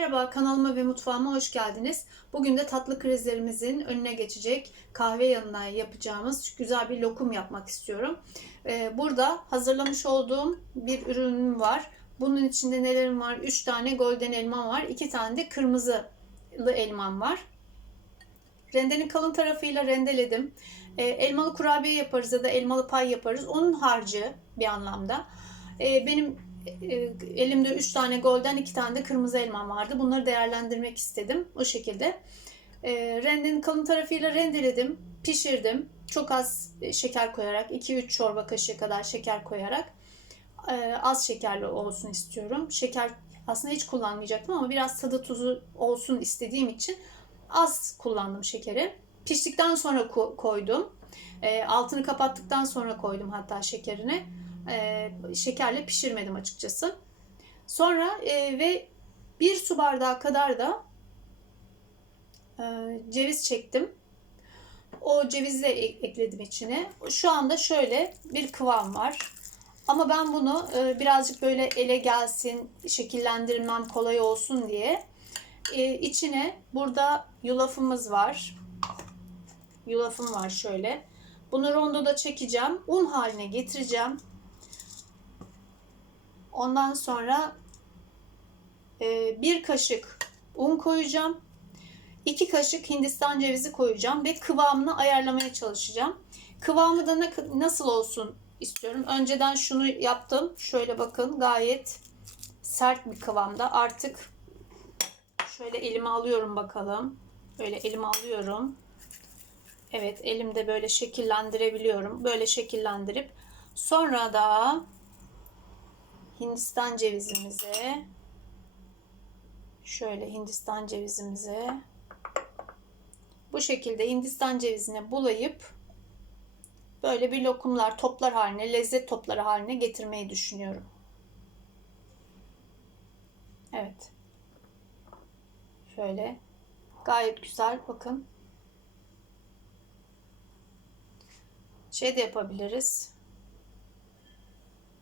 Merhaba kanalıma ve mutfağıma hoş geldiniz. Bugün de tatlı krizlerimizin önüne geçecek kahve yanına yapacağımız güzel bir lokum yapmak istiyorum. Ee, Burada hazırlamış olduğum bir ürünüm var. Bunun içinde nelerim var? 3 tane golden elma var. 2 tane de kırmızılı elmam var. Rendenin kalın tarafıyla rendeledim. Ee, elmalı kurabiye yaparız ya da elmalı pay yaparız. Onun harcı bir anlamda. Ee, benim elimde 3 tane golden 2 tane de kırmızı elmam vardı. Bunları değerlendirmek istedim. O şekilde. E, rendenin kalın tarafıyla rendeledim. Pişirdim. Çok az e, şeker koyarak 2-3 çorba kaşığı kadar şeker koyarak e, az şekerli olsun istiyorum. Şeker aslında hiç kullanmayacaktım ama biraz tadı tuzu olsun istediğim için az kullandım şekeri. Piştikten sonra ko- koydum. E, altını kapattıktan sonra koydum hatta şekerini e, şekerle pişirmedim açıkçası. Sonra e, ve bir su bardağı kadar da e, ceviz çektim. O cevizi de e- ekledim içine. Şu anda şöyle bir kıvam var. Ama ben bunu birazcık böyle ele gelsin, şekillendirmem kolay olsun diye içine burada yulafımız var. Yulafım var şöyle. Bunu rondoda çekeceğim. Un haline getireceğim. Ondan sonra e, bir kaşık un koyacağım. iki kaşık Hindistan cevizi koyacağım ve kıvamını ayarlamaya çalışacağım. Kıvamı da nasıl olsun istiyorum. Önceden şunu yaptım. Şöyle bakın gayet sert bir kıvamda. Artık şöyle elime alıyorum bakalım. Böyle elime alıyorum. Evet elimde böyle şekillendirebiliyorum. Böyle şekillendirip sonra da Hindistan cevizimize şöyle Hindistan cevizimize bu şekilde Hindistan cevizine bulayıp böyle bir lokumlar, toplar haline, lezzet topları haline getirmeyi düşünüyorum. Evet. Şöyle gayet güzel bakın. Şey de yapabiliriz.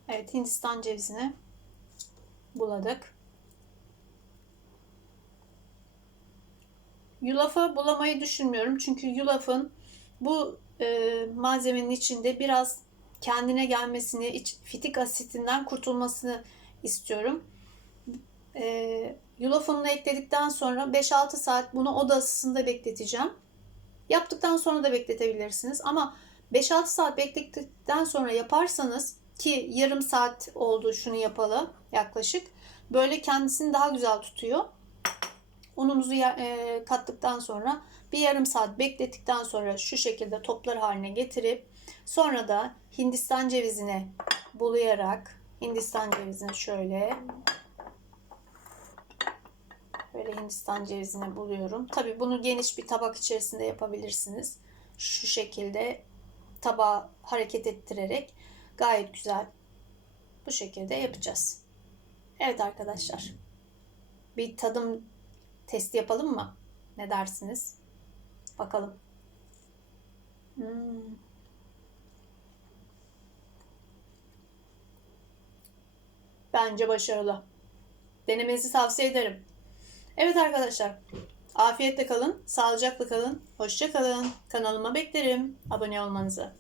Evet Hindistan cevizini buladık. Yulafı bulamayı düşünmüyorum. Çünkü yulafın bu e, malzemenin içinde biraz kendine gelmesini, iç, fitik asitinden kurtulmasını istiyorum. E, yulafını ekledikten sonra 5-6 saat bunu oda ısısında bekleteceğim. Yaptıktan sonra da bekletebilirsiniz. Ama 5-6 saat beklettikten sonra yaparsanız ki yarım saat oldu şunu yapalı yaklaşık. Böyle kendisini daha güzel tutuyor. Unumuzu e, kattıktan sonra bir yarım saat beklettikten sonra şu şekilde toplar haline getirip sonra da Hindistan cevizine bulayarak Hindistan cevizini şöyle böyle Hindistan cevizine buluyorum. Tabi bunu geniş bir tabak içerisinde yapabilirsiniz. Şu şekilde tabağı hareket ettirerek Gayet güzel. Bu şekilde yapacağız. Evet arkadaşlar. Bir tadım testi yapalım mı? Ne dersiniz? Bakalım. Hmm. Bence başarılı. Denemenizi tavsiye ederim. Evet arkadaşlar. Afiyetle kalın, sağlıcakla kalın, hoşça kalın. Kanalıma beklerim abone olmanızı.